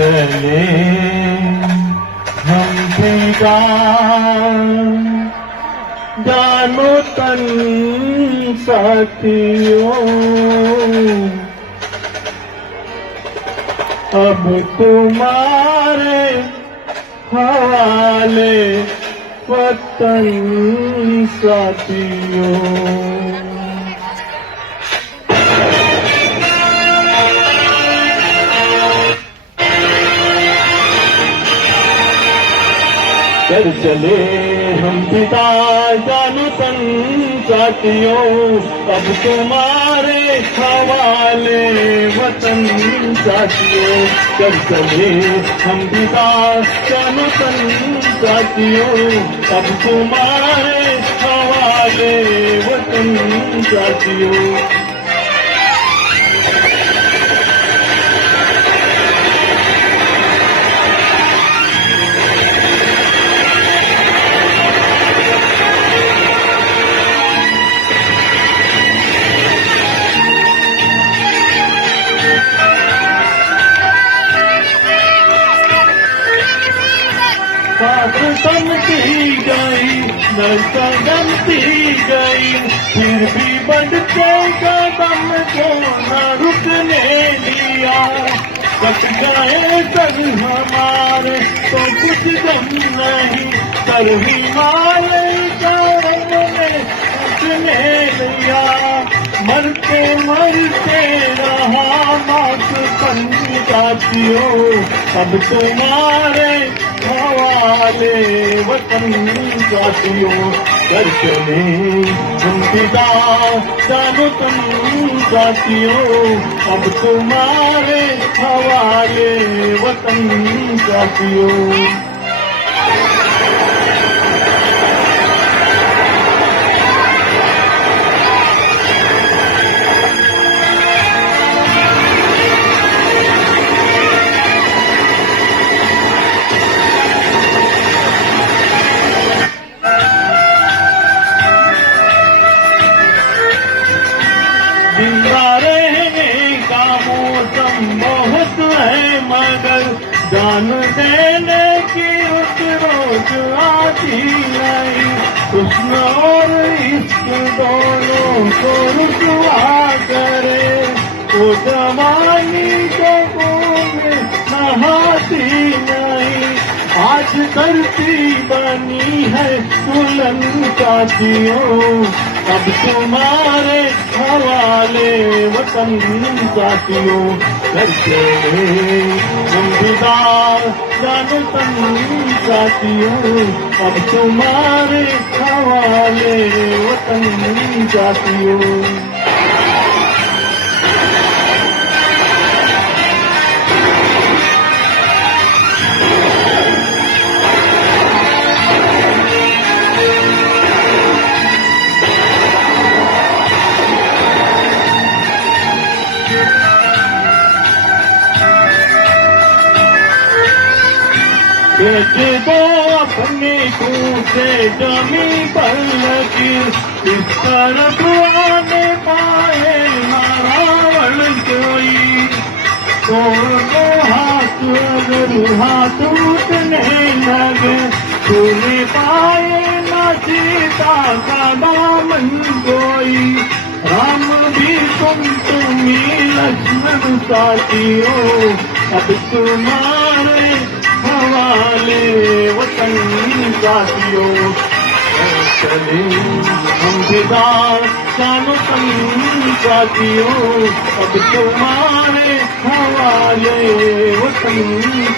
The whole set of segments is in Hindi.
चले हम फिदा जानो तन साथियों, अब तुम्हारे हवाले वतन साथियों। कर चले हम पिता जानो तन साथियों, अब तुम्हारे हवाले वतन साथियों। कर चले हम पिता जानो तन साथियों, अब तुम्हारे हवाले वतन साथियों। समती गई नमती गई, फिर भी बढ़ते कदम को न रुकने दिया। कट गए सब हमारे तो कुछ गम नहीं, कर हिमालय ने रुकने दिया। मरते मरते रहा मात पंचातियों, अब तुम्हारे हवाले वतन साथियों। कर चले हम पिता जानो तन साथियों, अब तुम्हारे हवाले वतन साथियों। जिंदा रहने का मौसम बहुत है, मगर जान देने की उस रोज आती नहीं। हुस्न और इश्क दोनों को रुसवा करे, वो जवानी को में नहाती नहीं। आज धरती बनी है दुल्हन साथियों, अब तुम्हारे हवाले वतन साथियों। कर चले हम विदा जानो तन साथियों, अब तुम्हारे हवाले वतन साथियों। बेच दो अपने टूटे जमी पर लकीर, इस तरफ आने पाए रावण कोई। तोड़ दो हाथ अगर हाथ टूटने लगे, तूने पाए न सीता का दामन कोई। राम भी तुम्ही लक्ष्मण साथियों, अब तुम्हारे हवाले वतन साथियों। चले हम विदा जानो तन साथियों, अब तुम्हारे हवाले वतन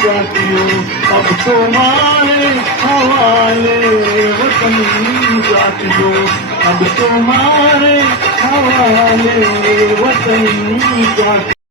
साथियों। अब तुम्हारे हवाले वतन साथियों, अब तुम्हारे हवाले वतन साथियों।